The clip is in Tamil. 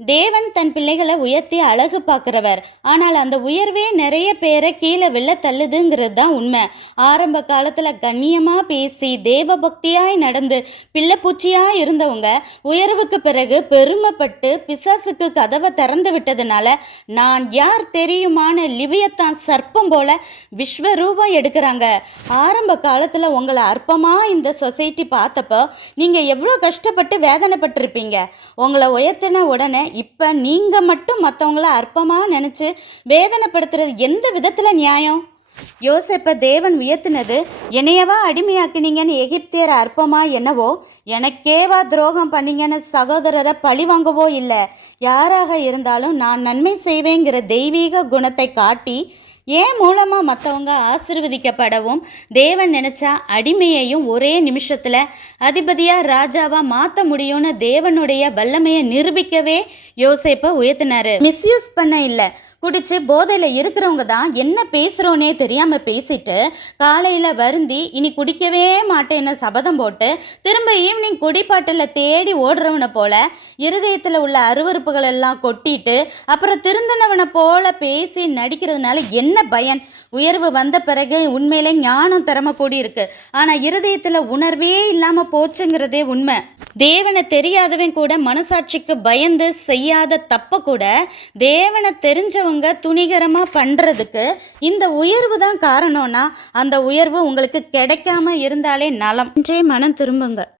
தேவன் தன் பிள்ளைகளை உயர்த்தி அழகு பார்க்கிறவர். ஆனால் அந்த உயர்வே நிறைய பேரை கீழே விழ தள்ளுதுங்கிறது தான் உண்மை. ஆரம்ப காலத்துல கண்ணியமா பேசி தேவ பக்தியாய் நடந்து பிள்ளைப்பூச்சியா இருந்தவங்க உயர்வுக்கு பிறகு பெருமைப்பட்டு பிசாசுக்கு கதவை திறந்து விட்டதுனால நான் யார் தெரியுமான லிவியத்தான் சர்ப்பம் போல விஸ்வரூபம் எடுக்கிறாங்க. ஆரம்ப காலத்துல உங்களை அற்பமா இந்த சொசைட்டி பார்த்தப்போ நீங்க எவ்வளோ கஷ்டப்பட்டு வேதனைப்பட்டிருப்பீங்க. உங்களை உயர்த்தின உடனே இப்போ நீங்கள் மட்டும் மற்றவங்கள அற்பமாக நினச்சி வேதனைப்படுத்துறது எந்த விதத்தில் நியாயம்? யோசேப்பை தேவன் உயர்த்தினது என்னையவா அடிமையாக்கினீங்கன்னு எகிப்தியர் அற்பமா என்னவோ, எனக்கேவா துரோகம் பண்ணீங்கன்னு சகோதரரை பழி வாங்கவோ இல்லை. யாராக இருந்தாலும் நான் நன்மை செய்வேங்கிற தெய்வீக குணத்தை காட்டி ஏன் மூலமாக மற்றவங்க ஆசீர்வதிக்கப்படவும் தேவன் நினச்சா அடிமையையும் ஒரே நிமிஷத்தில் அதிபதியாக ராஜாவாக மாற்ற முடியும்னு தேவனுடைய வல்லமையை நிரூபிக்கவே யோசேப்பை உயர்த்தினாரு. மிஸ்யூஸ் பண்ண இல்லை. குடிச்சு போதையில் இருக்கிறவங்க தான் என்ன பேசுகிறோன்னே தெரியாமல் பேசிட்டு காலையில் வருந்தி இனி குடிக்கவே மாட்டேன்னு சபதம் போட்டு திரும்ப ஈவினிங் குடிப்பாட்டில் தேடி ஓடுறவனை போல இருதயத்தில் உள்ள அருவறுப்புகள் எல்லாம் கொட்டிட்டு அப்புறம் திருந்தினவனை போல பேசி நடிக்கிறதுனால என்ன பயன்? உயர்வு வந்த பிறகு உண்மையிலே ஞானம் திறமை கூடி இருக்கு. ஆனால் இருதயத்தில் உணர்வே இல்லாமல் போச்சுங்கிறதே உண்மை. தேவனை தெரியாதவன் கூட மனசாட்சிக்கு பயந்து செய்யாத தப்ப கூட தேவனை தெரிஞ்சவங்க துணிகரமாக பண்ணுறதுக்கு இந்த உயர்வு தான் காரணம்னா அந்த உயர்வு உங்களுக்கு கிடைக்காம இருந்தாலே நலம். மனம் திரும்புங்க.